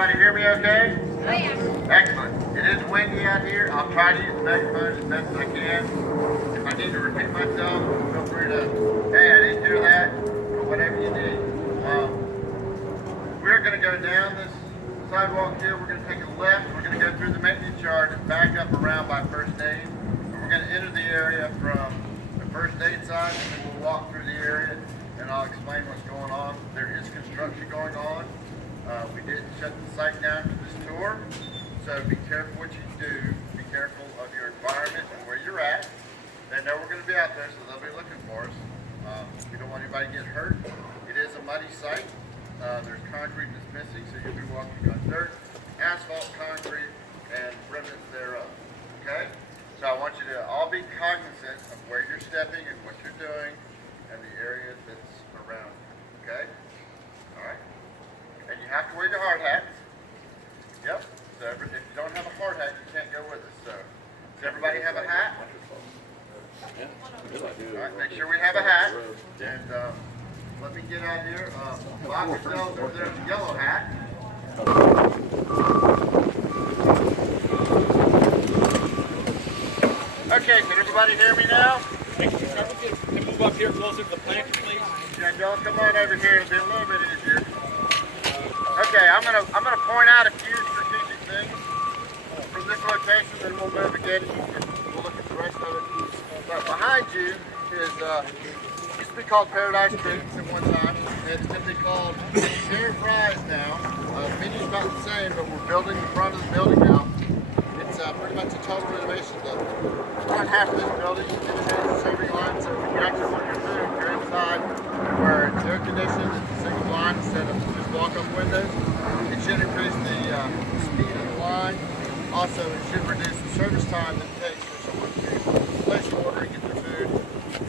everybody hear me okay? Oh yeah. Excellent. It is windy out here. I'll try to use the megaphone as best as I can. If I need to repeat myself, feel free to, hey, I didn't do that, or whatever you need. We're going to go down this sidewalk here. We're going to take a left. We're going to go through the maintenance yard and back up around by first aid. And we're going to enter the area from the first aid side, and then we'll walk through the area and I'll explain what's going on. There is construction going on. We did shut the site down for this tour, so be careful what you do. Be careful of your environment and where you're at. They know we're going to be out there, so they'll be looking for us. We don't want anybody to get hurt. It is a muddy site. There's concrete that's missing, so you'll be walking on dirt, asphalt, concrete, and remnants thereof. Okay? So I want you to all be cognizant of where you're stepping and what you're doing and the area that's around you. Okay? All right? And you have to wear your hard hats. Yep. So if you don't have a hard hat, you can't go with us. So does everybody have a hat? Yeah. All right. Make sure we have a hat. And let me get out here. Bob yourselves over there with the yellow hat. Okay. Can everybody hear me now? Can you move up here closer to the plant, please? Yeah, y'all come on over here. It'll be a little bit easier. Okay, I'm gonna point out a few strategic things from this location, then we'll move again and we'll look at the rest of it. But behind you is used to be called Paradise Treats at one time. It's going to be called Share Fries now. The menu's about the same, but we're building the front of the building now. It's pretty much a total renovation. The front half of this building is going to have a serving line, so if you actually want your food, you're inside where it's air conditioned, it's a single line instead of just walk-up windows. It should increase the speed of the line. Also, it should reduce the service time that it takes for someone to place an order and get their food,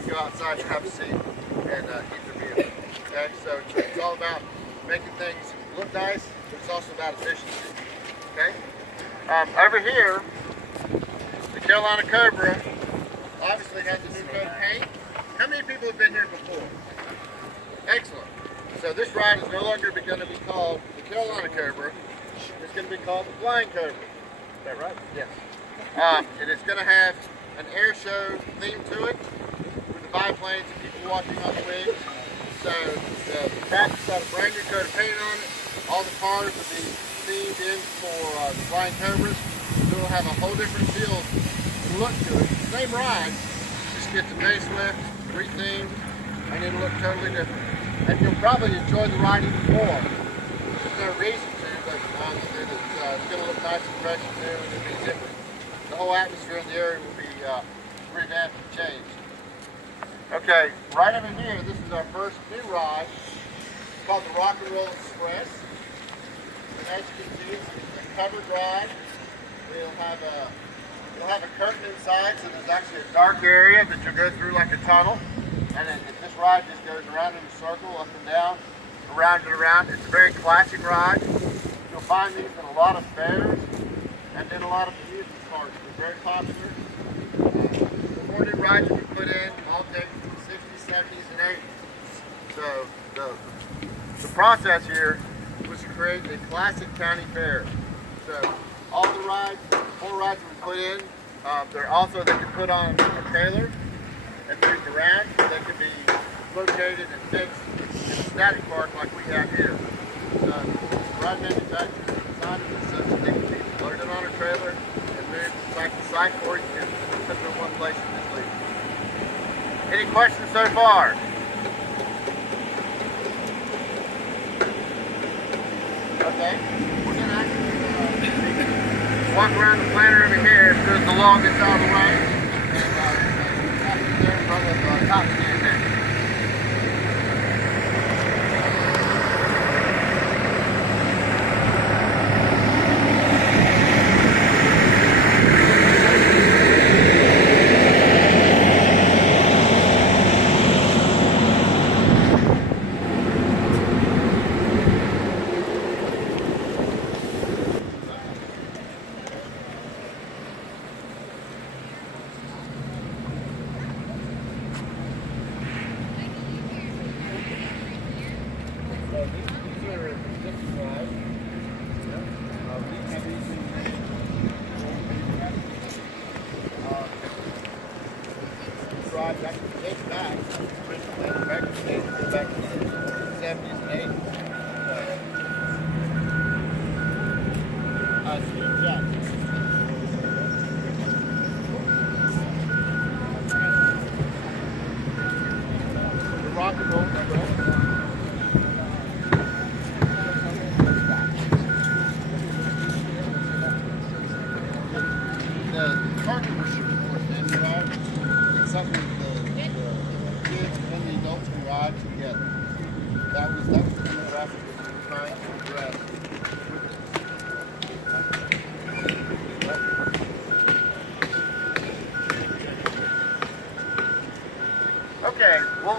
go outside and have a seat and eat their meal. Okay, so it's all about making things look nice, but it's also about efficiency. Okay. Over here, the Carolina Cobra obviously has a new coat of paint. How many people have been here before? Excellent. So this ride is no longer going to be called the Carolina Cobra. It's going to be called the Flying Cobra. Is that right? Yes. And it's going to have an air show theme to it with the biplanes and people watching on the wings. So the tractor's got a brand new coat of paint on it. All the cars will be themed in for the Flying Cobras. So it'll have a whole different feel and look to it. Same ride, just get the base lift, rethemed, and it'll look totally different. And you'll probably enjoy the ride even more. There's no reason to, but it's going to look nice and fresh and new and it'll be different. The whole atmosphere in the area will be revamped and changed. Okay, right over here, this is our first new ride. It's called the Rock and Roll Express. And as you can see, it's a covered ride. It'll have a curtain inside, so there's actually a dark area that you'll go through like a tunnel. And then this ride just goes around in a circle, up and down, around and around. It's a very classic ride. You'll find these in a lot of fairs and then a lot of amusement parks. They're very popular. The more new rides that we put in, all dated from the 60s, 70s, and 80s. So the process here was to create a classic county fair. So all the rides, the 4 rides that we put in, they can put on a trailer and moved around. They can be located and fixed in a static park like we have here. Ride manufacturers designed it such that they can be loaded on a trailer and moved site to site, or you can put them in one place and just leave. Any questions so far? Okay. We're going to actually walk around the planter over here. It goes the longest out of the way. And there in front of the top stand there.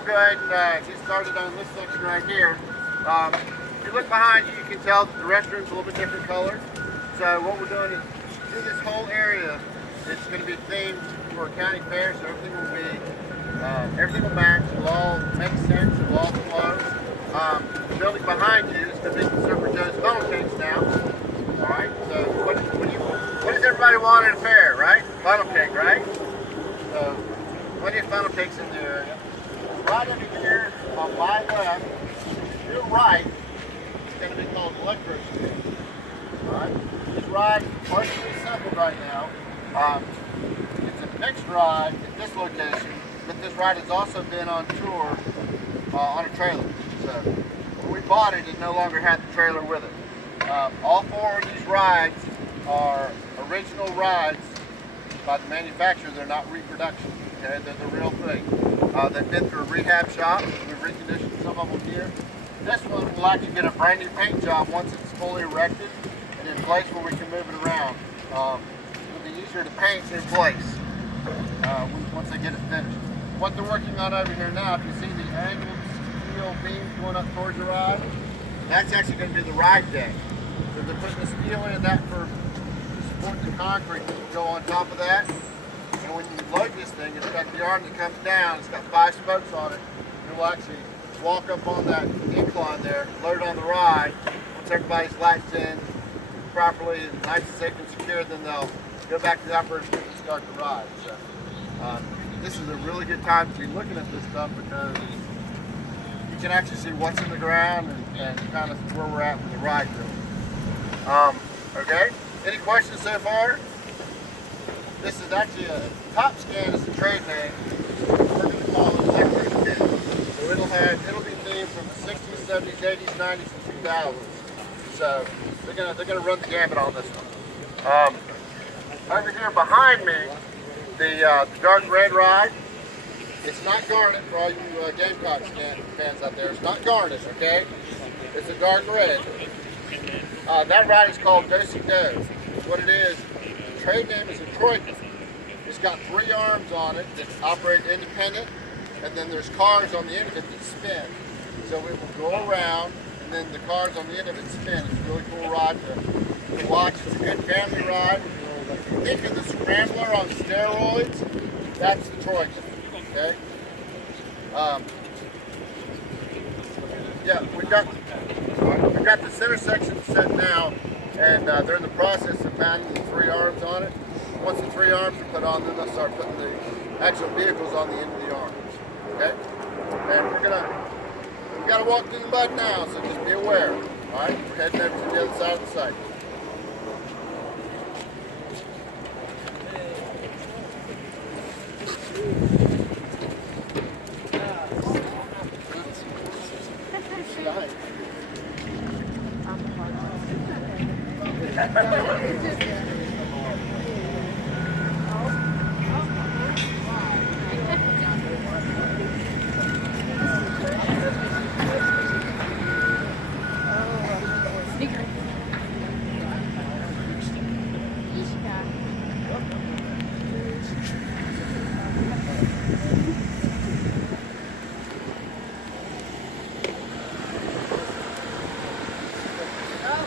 we'll go ahead and get started on this section right here. If you look behind you, you can tell that the restroom's a little bit different color. So what we're doing is, through this whole area, it's going to be themed for a county fair, so everything will match, it'll all make sense, it'll all flow. The building behind you is going to be Surfer Joe's funnel cakes now. Alright, so what does everybody want at a fair, right? Funnel cake, right? So, plenty of funnel cakes in the area. Right over here on my left, to your right, is going to be called Electro Street. Alright, this ride is partially assembled right now. It's a mixed ride at this location, but this ride has also been on tour on a trailer. So when we bought it, it no longer had the trailer with it. All four of these rides are original rides by the manufacturer. They're not reproduction. Okay, they're the real thing. They've been through a rehab shop. We've reconditioned some of them here. This one will actually get a brand new paint job once it's fully erected and in place where we can move it around. It'll be easier to paint in place once they get it finished. What they're working on over here now, if you see the angled steel beams going up towards the ride, that's actually going to be the ride deck. So they're putting the steel in that to support the concrete that will go on top of that. And when you load this thing, it's got the arm that comes down, it's got 5 spokes on it. You'll actually walk up on that incline there, load it on the ride. Once everybody's latched in properly and nice and safe and secure, then they'll go back to the operator's booth and start the ride. So, this is a really good time to be looking at this stuff because you can actually see what's in the ground and kind of where we're at with the ride build. Okay, any questions so far? This is actually a top scan is the trade name. We're going to call it Electro Scan. So it'll be themed from the 60s, 70s, 80s, 90s, and 2000s. So they're gonna run the gamut on this one. Over here behind me, the dark red ride. It's not garnet for all you Gamecock fans out there. It's not garnish, okay? It's a dark red. That ride is called Do-Si-Do. What it is, the trade name is a troika. It's got 3 arms on it that operate independent, and then there's cars on the end of it that spin. So it will go around, and then the cars on the end of it spin. It's a really cool ride to watch. It's a good family ride. If you think of the Scrambler on steroids, that's the troika. Okay. Yeah, we've got the center section set now, and they're in the process of mounting the 3 arms on it. Once the 3 arms are put on, then they'll start putting the actual vehicles on the end of the arms. Okay. And we gotta walk through the mud now, so just be aware. All right. We're heading over to the other side of the site.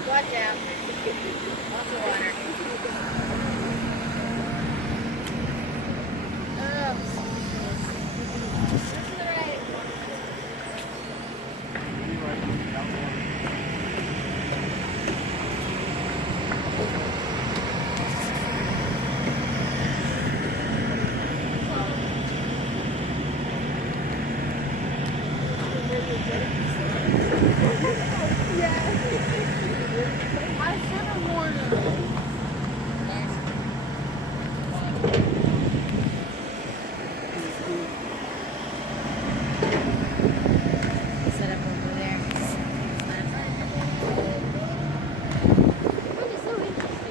Watch out. Lots of water. I should have warned him. Set up over there. That is so interesting.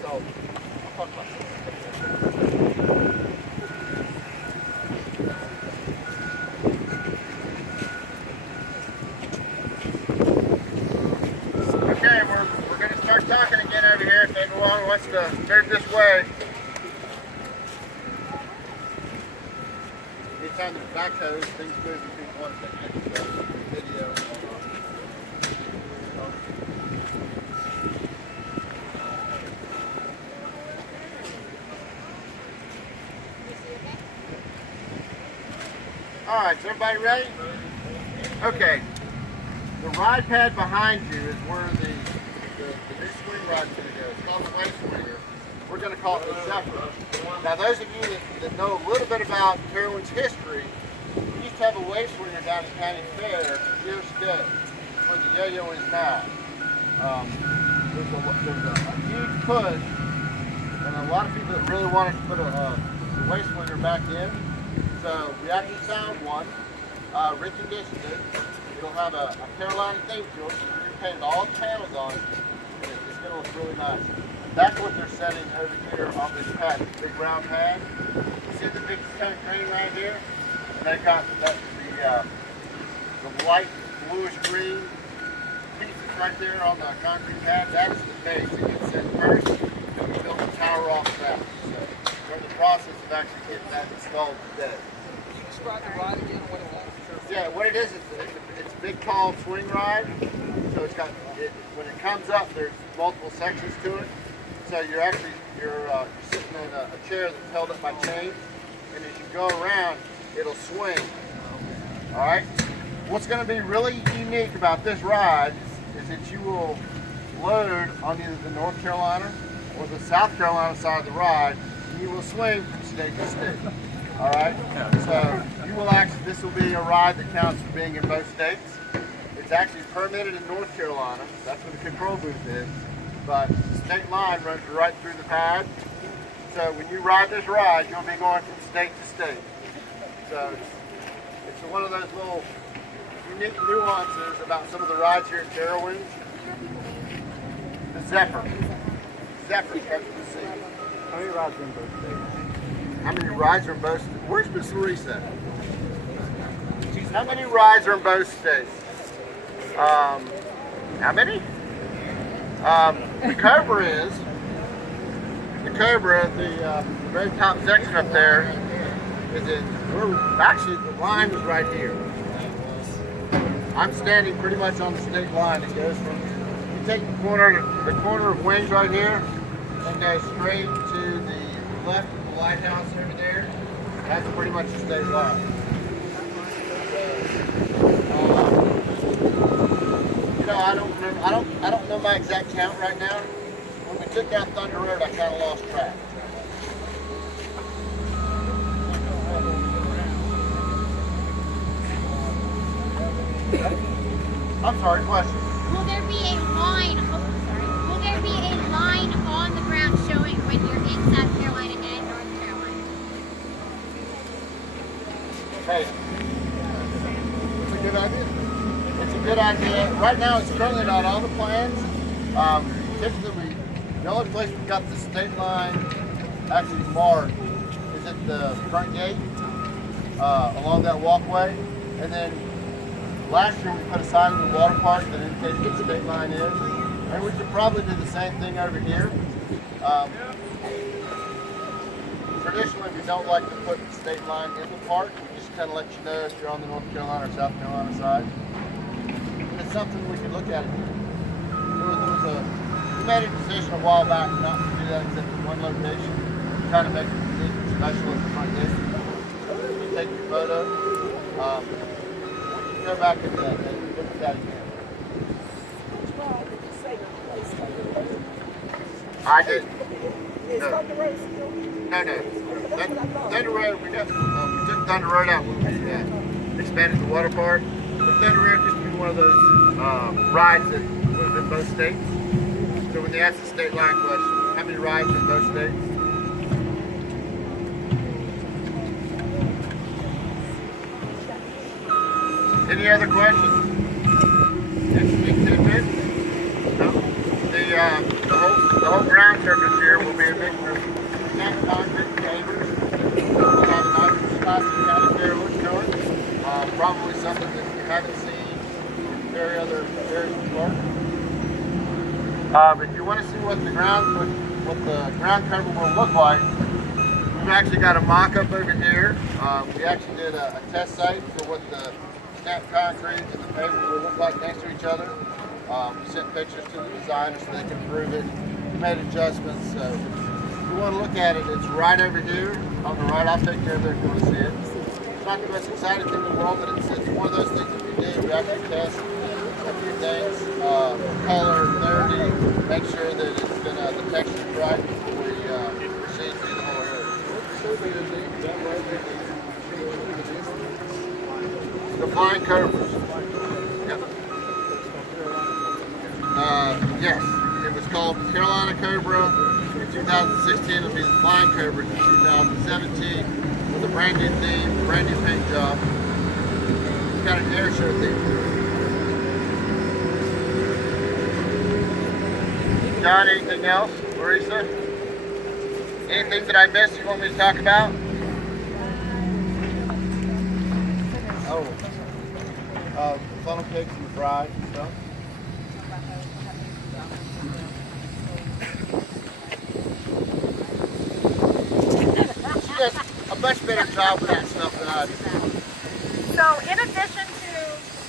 So I'll talk about okay, we're going to start talking again over here if everyone wants to move this way. Anytime there's backhoes, things move between one thing. So, video. All right, is everybody ready? Okay. The ride pad behind you is where the new swing ride's going to go. It's called the way swinger. We're going to call it the Zephyr. Now, those of you that know a little bit about Carowinds history, we used to have a way swinger down at County Fair years ago, where the yo-yo is now. There's a huge push, and a lot of people that really wanted to put the way swinger back in. So we actually found one, reconditioned it. It'll have a Carolina theme to it. We repainted all the panels on it. It's going to look really nice. That's what they're setting over here on this pad, this big round pad. You see the big kind of green right here? And they got the light bluish green pieces right there on the concrete pad. That is the base. It gets set first, and we build the tower off that. So we're in the process of actually getting that installed today. Can you describe the ride again, what it was? Yeah, what it is, it's a big, tall swing ride. So it's got, when it comes up, there's multiple sections to it. So you're sitting in a chair that's held up by chains, and as you go around, it'll swing. All right. What's going to be really unique about this ride is that you will load on either the North Carolina or the South Carolina side of the ride, and you will swing from state to state. All right. So you will actually, this will be a ride that counts for being in both states. It's actually permitted in North Carolina. That's where the control booth is. But the state line runs right through the pad. So when you ride this ride, you'll be going from state to state. So it's one of those little unique nuances about some of the rides here at Carowinds. The Zephyr. Zephyr starts with the C. How many rides are in both states? How many rides are in both states? Where's Miss Larissa? How many rides are in both states? How many? The Cobra is. The Cobra, the very top section up there, actually the line is right here. I'm standing pretty much on the state line. It goes from, you take the corner of Wings right here, and go straight to the left of the lighthouse over there. That's pretty much the state line. I don't know my exact count right now. When we took out Thunder Road, I kind of lost track. I'm sorry, question. Will there be a line? Will there be a line on the ground showing when you're in South Carolina and North Carolina? Hey, it's a good idea. It's a good idea. Right now, it's currently not on the plans. Typically, the only place we've got the state line actually marked is at the front gate along that walkway. And then last year we put a sign in the water park that indicates what the state line is. And we could probably do the same thing over here. Traditionally, we don't like to put the state line in the park. We just kind of let you know if you're on the North Carolina or South Carolina side. It's something we could look at it. We made a decision a while back not to do that except in one location, trying to make it unique and special at the front gate. You take your photo. We can go back and look at that again. I did. No. Thunder Road, we took Thunder Road out when we expanded the water park. But Thunder Road used to be one of those rides that was in both states. So when they asked the state line question, how many rides in both states? Any other questions? Interesting tidbit? No? The whole ground surface here will be a mixture of sand, concrete, and pavers. We'll have a nice spicy county fair look to it. Probably something that you haven't seen in very other areas of Florida. If you want to see what the ground cover will look like, we've actually got a mock-up over here. We actually did a test site for what the stamped concrete and the paver will look like next to each other. We sent pictures to the designer so they can prove it. We made adjustments. So if you want to look at it, it's right over here on the right. I'll take care of it if you want to see it. It's not the most exciting thing in the world, but it's one of those things that we do. We actually test a few things, color, clarity, make sure that the texture is right before we proceed through the whole area. The flying cobras. Yep. Yes, it was called Carolina Cobra in 2016. It'll be the Flying Cobra in 2017 with a brand new theme, brand new paint job. It's got an air show theme to it. John, anything else? Larissa? Anything that I missed you want me to talk about? Oh, funnel cakes and fries and stuff. She does a much better job with that stuff than I do. So in addition to,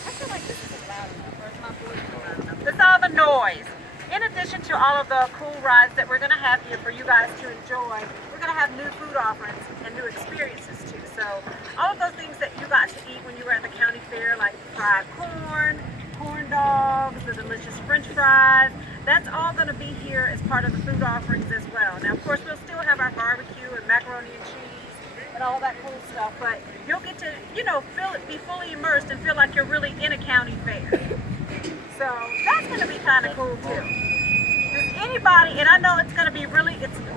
I feel like this isn't loud enough, or is my voice loud enough? That's all the noise. In addition to all of the cool rides that we're going to have here for you guys to enjoy, we're going to have new food offerings and new experiences too. So all of those things that you got to eat when you were at the county fair, like fried corn, corn dogs, the delicious french fries, that's all going to be here as part of the food offerings as well. Now, of course, we'll still have our barbecue and macaroni and cheese and all that cool stuff, but you'll get to, be fully immersed and feel like you're really in a county fair. So that's going to be kind of cool too. Does anybody, and I know it's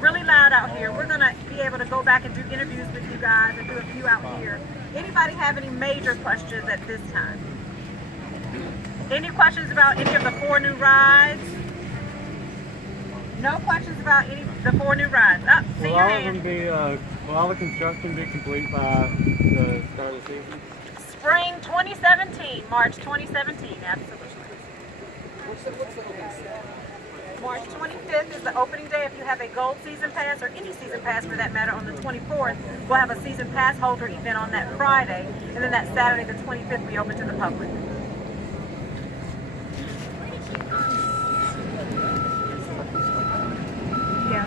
really loud out here. We're going to be able to go back and do interviews with you guys and do a few out here. Anybody have any major questions at this time? Any questions about any of the 4 new rides? No questions about any of the 4 new rides. Up, see your hand. Will all the construction be complete by the start of the season? Spring 2017, March 2017, absolutely. March 25th is the opening day. If you have a gold season pass, or any season pass for that matter, on the 24th, we'll have a season pass holder event on that Friday, and then that Saturday the 25th we open to the public. Yeah.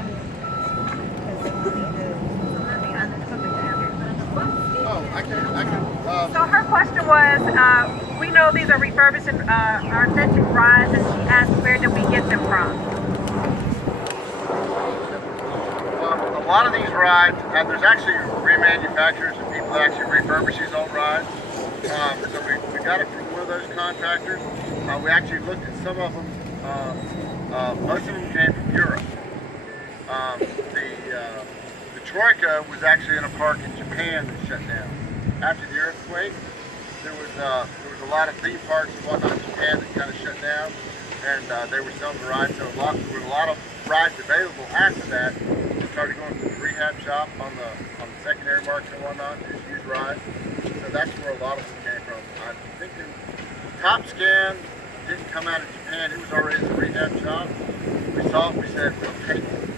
Oh, I can. So her question was, we know these are refurbished, are authentic rides, and she asked where did we get them from? A lot of these rides, there's actually remanufacturers and people that actually refurbish these old rides. So we got it from one of those contractors. We actually looked at some of them. Most of them came from Europe. The Troika was actually in a park in Japan that shut down. After the earthquake, there was a lot of theme parks and whatnot in Japan that kind of shut down, and they were selling the rides. So there were a lot of rides available after that. We started going to the rehab shop on the secondary markets and whatnot, just used rides. So that's where a lot of them came from. I'm thinking Top Scan didn't come out of Japan. It was already in the rehab shop. We saw it. We said we'll take it.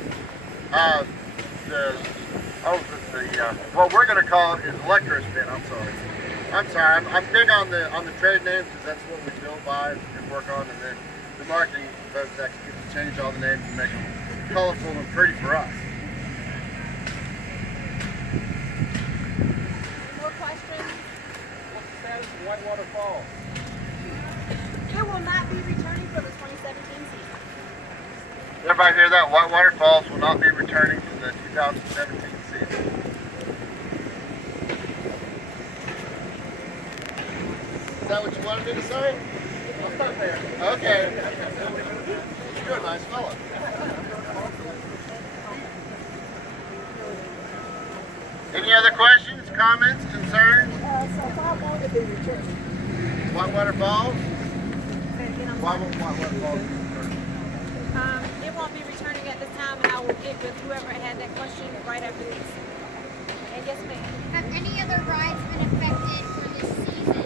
What we're going to call it is electrospin. I'm sorry. I'm big on the trade names because that's what we build by and work on, and then the marketing folks actually get to change all the names and make them colorful and pretty for us. More questions? What's the status of Whitewater Falls? It will not be returning for the 2017 season. Everybody hear that? Whitewater Falls will not be returning for the 2017 season. Is that what you wanted me to say? I'll start there. Okay. You're a nice fella. Any other questions, comments, concerns? So how long did they return? Whitewater Falls? Why won't Whitewater Falls be returned? It won't be returning at this time, and I will get with whoever had that question right after this. And yes, ma'am. Have any other rides been affected for this season?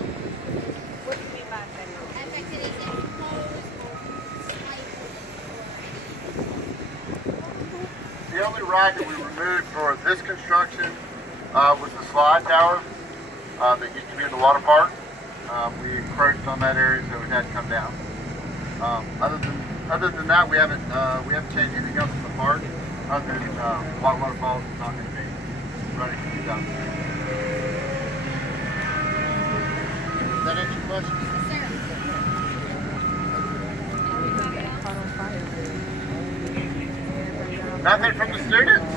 What do you mean by that? Affected as in closed or stifled or The only ride that we removed for this construction was the slide tower that used to be in the water park. We encroached on that area, so it had to come down. Other than that, we haven't changed anything else in the park. Other than White Waterfalls is not going to be running for 2000. Does that answer your question? Nothing from the students?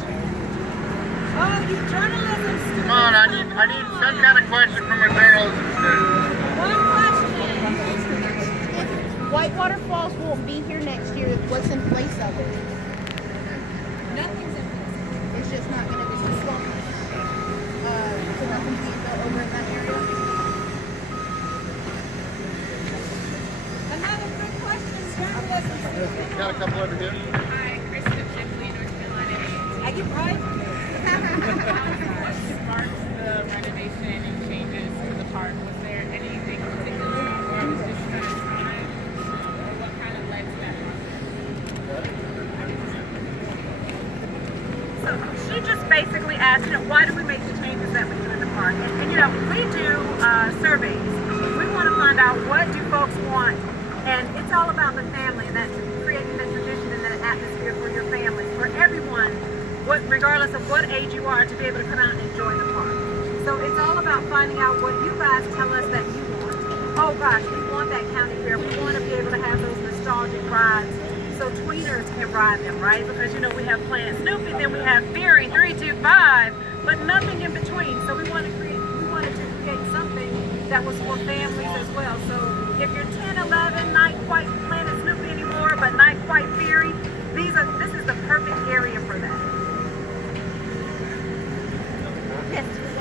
Oh, you journalism students. Come on, I need some kind of question from a journalism student. One question. If White Waterfalls won't be here next year, what's in place of it? Nothing's in place. It's just not going to be swamp. So nothing's being built over in that area. Another good question, journalism student. Got a couple over here. Hi, Kristen Shipley, North Carolina. I get right. What sparked the renovation and changes to the park? Was there anything particular, or it was just kind of time, or what kind of led to that process? So she just basically asked, why do we make the changes that we do in the park? And we do surveys. We want to find out what do folks want, and it's all about the family and that creating the tradition and that atmosphere for your family, for everyone, regardless of what age you are, to be able to come out and enjoy the park. So it's all about finding out what you guys tell us that you want. Oh gosh, we want that county fair. We want to be able to have those nostalgic rides so tweeners can ride them, right? Because we have Planet Snoopy, then we have Fury 325, but nothing in between. So we wanted to create something that was for families as well. So if you're 10, 11, not quite Planet Snoopy anymore, but not quite Fury, this is the perfect area for that.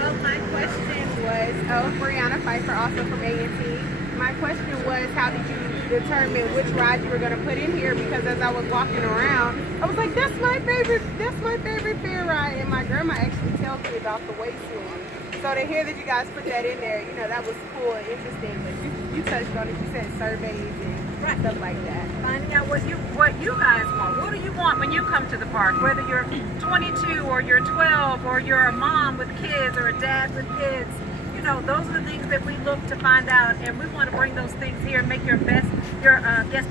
Well, my question was, Brianna Pfeiffer, also from A&T. My question was, how did you determine which ride you were going to put in here? Because as I was walking around, I was like, that's my favorite fair ride. And my grandma actually tells me about the weight swing. So to hear that you guys put that in there, that was cool and interesting. But you touched on it. You said surveys and stuff like that. Finding out what you guys want. What do you want when you come to the park? Whether you're 22 or you're 12 or you're a mom with kids or a dad with kids, those are the things that we look to find out, and we want to bring those things here and make your guest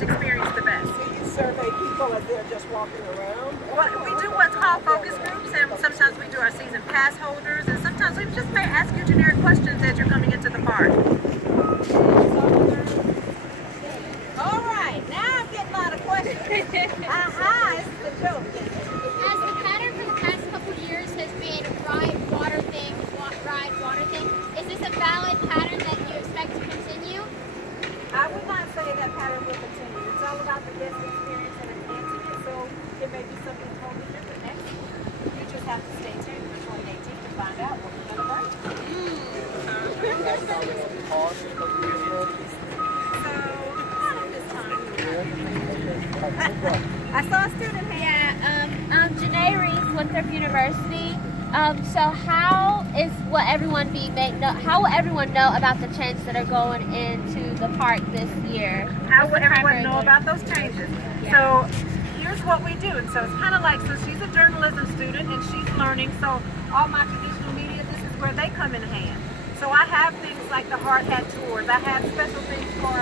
experience the best. Do you survey people as they're just walking around? We do what's called focus groups, and sometimes we do our season pass holders, and sometimes we just may ask you generic questions as you're coming into the park. All right, now I'm getting a lot of questions. It's the joke. As the pattern for the past couple years has been ride water thing, ride water thing, is this a valid pattern that you expect to continue? I would not say that pattern will continue. It's all about the guest experience and enhancing it, so it may be something totally different next year. You just have to stay tuned for 2018 to find out what we're going to bring. So, not at this time. I saw a student here. Yeah, Janae Reeves, Winthrop University. So how will everyone know about the changes that are going into the park this year? How will everyone know about those changes? So here's what we do. And so it's kind of like, so she's a journalism student and she's learning. So all my traditional media, this is where they come in hand. So I have things like the hard hat tours. I have special things for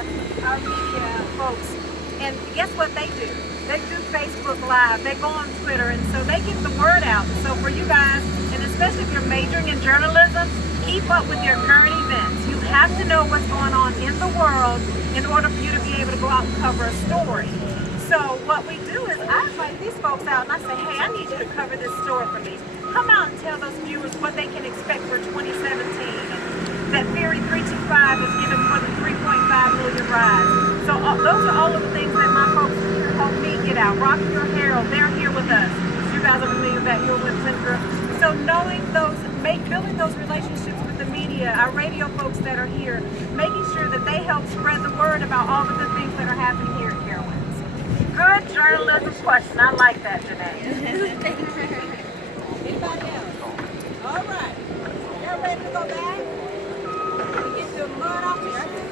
our media folks. And guess what they do? They do Facebook Live. They go on Twitter. And so they get the word out. So for you guys, and especially if you're majoring in journalism, keep up with your current events. You have to know what's going on in the world in order for you to be able to go out and cover a story. So what we do is I invite these folks out and I say, hey, I need you to cover this story for me. Come out and tell those viewers what they can expect for 2017. That Ferry 325 is giving more than 3.5 million rides. So those are all of the things that my folks here help me get out. Rocky or Harold, they're here with us. You guys are familiar with that. You're with Central. So knowing those, building those relationships with the media, our radio folks that are here, making sure that they help spread the word about all the good things that are happening here at Carowinds. good journalism question. I like that, Janae. Anybody else? All right. Y'all ready to go back? Get the mud off your shoes?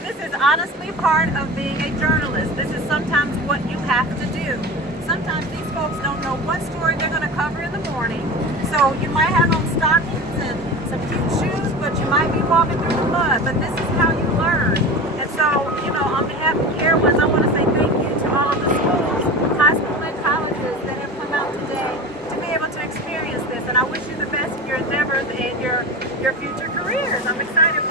This is honestly part of being a journalist. This is sometimes what you have to do. Sometimes these folks don't know what story they're going to cover in the morning. So you might have on stockings and some cute shoes, but you might be walking through the mud. But this is how you learn. And so, you know, on behalf of Carowinds, I want to say thank you to all of the schools, high school and colleges that have come out today to be able to experience this. And I wish you the best in your endeavors and your future careers. I'm excited for